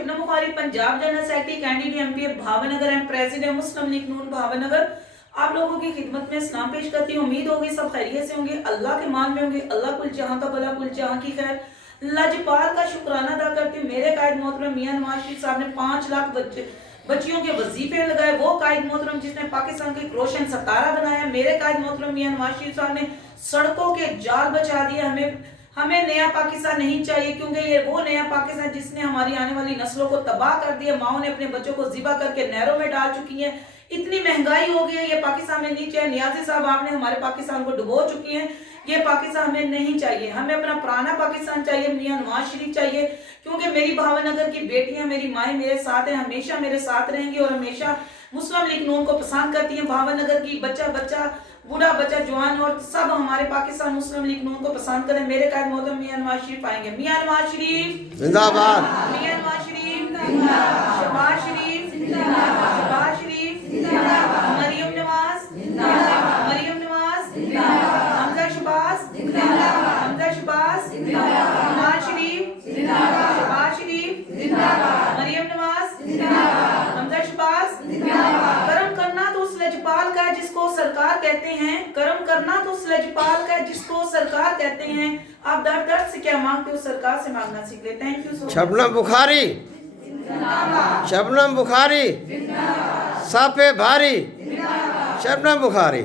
Shabnam Bukhari, Punjab general secretary, candidate MP Bhavnagar and president Muslim League Noon Bhavnagar, आप लोगों की खिदमत में सलाम पेश करती हूँ। उम्मीद होगी सब खैरियत से होंगे, अल्लाह के मान में होंगे। अल्लाह कुल जहां का भला, कुल जहां की खैर, लजपाल का शुक्राना अदा करती हूँ। मेरे कायद मोहतरम मियां नवाज शरीफ साहब ने 5 लाख बच्चियों के वजीफे लगाए। वो कायद मोहतरम जिसने पाकिस्तान के रोशन सितारा बनाया। मेरे कायद मोहतरम मियां नवाज शरीफ साहब ने सड़कों के जाल बचा दिए। हमें नया पाकिस्तान नहीं चाहिए, क्योंकि ये वो नया पाकिस्तान जिसने हमारी आने वाली नस्लों को तबाह कर दिया। माओ ने अपने बच्चों को जिबा करके नहरों में डाल चुकी हैं। इतनी महंगाई हो गई है, ये पाकिस्तान में नहीं चाहिए। नियाजी साहब आपने हमारे पाकिस्तान को डुबो चुकी हैं। ये पाकिस्तान हमें नहीं चाहिए, हमें अपना पुराना पाकिस्तान चाहिए। मियां नवाज शरीफ चाहिए, क्योंकि मेरी भावनगर की बेटियां, मेरी माएँ मेरे साथ हैं, हमेशा मेरे साथ रहेंगी और हमेशा मुस्लिम लीग नून को पसंद करती हैं। भावनगर की बच्चा बूढ़ा बच्चा जवान और सब हमारे पाकिस्तान मुस्लिम लीग नून को पसंद करें। मेरे कायद मोहतरम मियां नवाज शरीफ आएंगे। मियां नवाज शरीफ जिंदाबाद, मियां नवाज शरीफ जिंदाबाद, शहबाज शरीफ जिंदाबाद, शहबाज शरीफ जिंदाबाद, मरियम नवाज जिंदाबाद, मरियम नवाज जिंदाबाद, हमजा शहबाज जिंदाबाद, हमजा शहबाज जिंदाबाद, नवाज शरीफ जिंदाबाद, शहबाज शरीफ जिंदाबाद, मरियम नवाज जिंदाबाद, हमजा शहबाज जिंदाबाद। कर्म करना तो उस लजपाल का है जिसको सरकार कहते हैं, कर्म करना तो उस लजपाल का है जिसको सरकार कहते हैं। आप दर दर से क्या मांगते हो, सरकार से मांगना सीख लेते हैं। Thank you. शबनम बुखारी, शबनम बुखारी, साफे भारी, शबनम बुखारी।